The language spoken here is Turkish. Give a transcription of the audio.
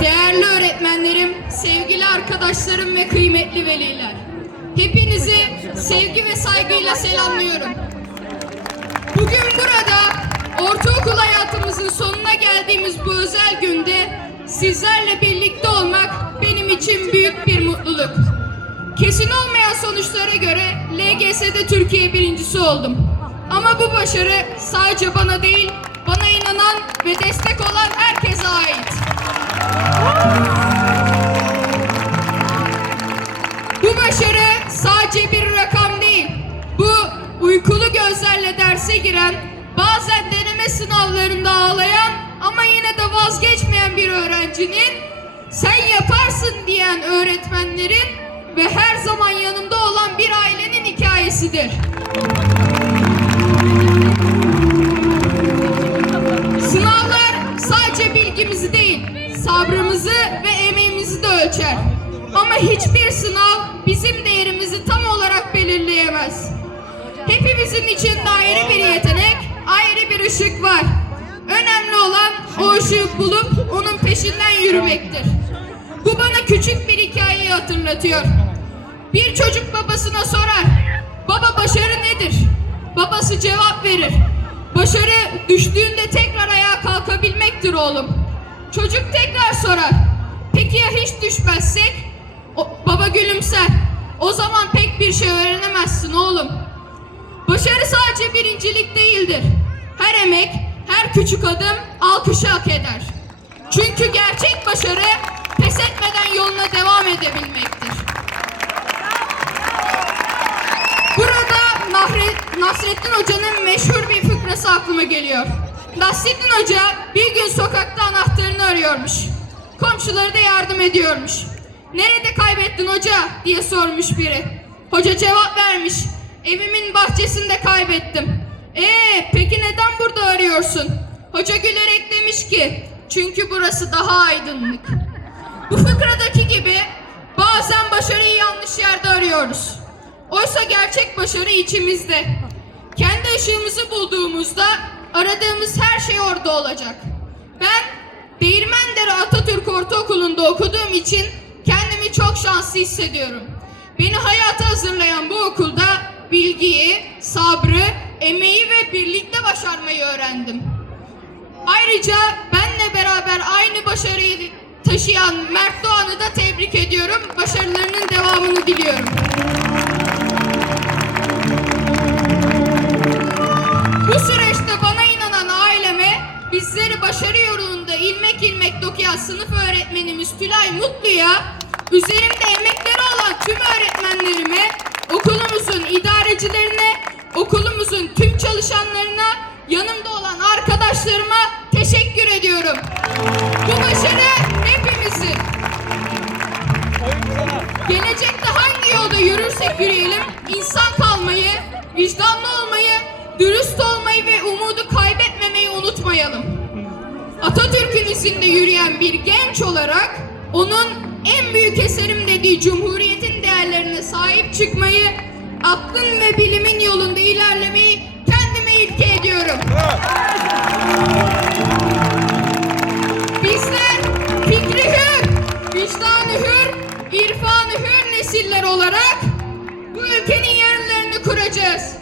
Değerli öğretmenlerim, sevgili arkadaşlarım ve kıymetli veliler. Hepinizi sevgi ve saygıyla selamlıyorum. Bugün burada ortaokul hayatımızın sonuna geldiğimiz bu özel günde sizlerle birlikte olmak benim için büyük bir mutluluk. Kesin olmayan sonuçlara göre LGS'de Türkiye birincisi oldum. Ama bu başarı sadece bana değil, bana inanan ve destek olan herkese ait. Gözlerle derse giren, bazen deneme sınavlarında ağlayan ama yine de vazgeçmeyen bir öğrencinin, sen yaparsın diyen öğretmenlerin ve her zaman yanımda olan bir ailenin hikayesidir. Sınavlar sadece bilgimizi değil, sabrımızı ve emeğimizi de ölçer. Ama hiçbir sınav bizim değerimizi tam olarak belirleyemez. Hepimizin içinde ayrı bir yetenek, ayrı bir ışık var. Önemli olan o ışığı bulup onun peşinden yürümektir. Bu bana küçük bir hikayeyi hatırlatıyor. Bir çocuk babasına sorar. Baba başarı nedir? Babası cevap verir. Başarı düştüğünde tekrar ayağa kalkabilmektir oğlum. Çocuk tekrar sorar. Peki ya hiç düşmezsek? O, baba gülümser. O zaman pek bir şey öğrenemezsin oğlum. Başarı sadece birincilik değildir. Her emek, her küçük adım alkışı hak eder. Çünkü gerçek başarı pes etmeden yoluna devam edebilmektir. Burada Nasrettin Hoca'nın meşhur bir fıkrası aklıma geliyor. Nasrettin Hoca bir gün sokakta anahtarını arıyormuş. Komşuları da yardım ediyormuş. Nerede kaybettin hoca diye sormuş biri. Hoca cevap vermiş. Evimin bahçesinde kaybettim. Ee peki neden burada arıyorsun? Hoca gülerek demiş ki çünkü burası daha aydınlık. Bu fıkradaki gibi bazen başarıyı yanlış yerde arıyoruz. Oysa gerçek başarı içimizde. Kendi ışığımızı bulduğumuzda aradığımız her şey orada olacak. Ben Değirmendere Atatürk Ortaokulu'nda okuduğum için kendimi çok şanslı hissediyorum. Beni hayata hazırlayan bu okulda bilgiyi, sabrı, emeği ve birlikte başarmayı öğrendim. Ayrıca benle beraber aynı başarıyı taşıyan Mert Doğan'ı da tebrik ediyorum. Başarılarının devamını diliyorum. Bu süreçte bana inanan aileme, bizleri başarı yolunda ilmek ilmek dokuyan sınıf öğretmenimiz Tülay Mutlu'ya, üzerimde emekleri olan tüm öğretmenlerime, okulumuzun idarecilerine, okulumuzun tüm çalışanlarına, yanımda olan arkadaşlarıma teşekkür ediyorum. Bu başarı hepimizin. Gelecekte hangi yolda yürürsek yürüyelim, insan kalmayı, vicdanlı olmayı, dürüst olmayı ve umudu kaybetmemeyi unutmayalım. Atatürk'ün izinde yürüyen bir genç olarak onun en büyük eserim dediği Cumhuriyet'in değerlerine sahip çıkmayı, aklın ve bilimin yolunda ilerlemeyi kendime ilke ediyorum. Bizler fikri hür, vicdanı hür, irfanı hür nesiller olarak bu ülkenin yarınlarını kuracağız.